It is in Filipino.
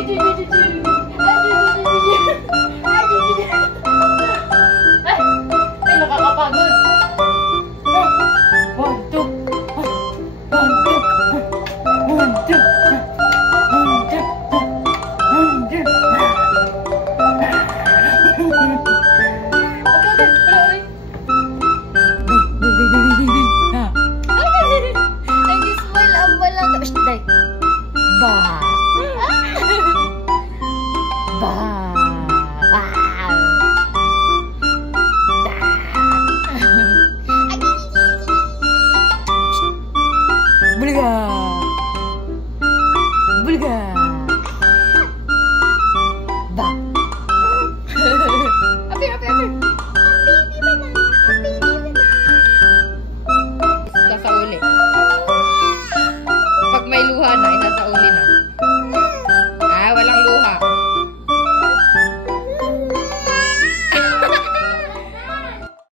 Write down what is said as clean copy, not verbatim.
Ay, nakakapagod. One, two. One, two. One, two. One, two. One, two. Nag-smile ang balang. Ba. Ba.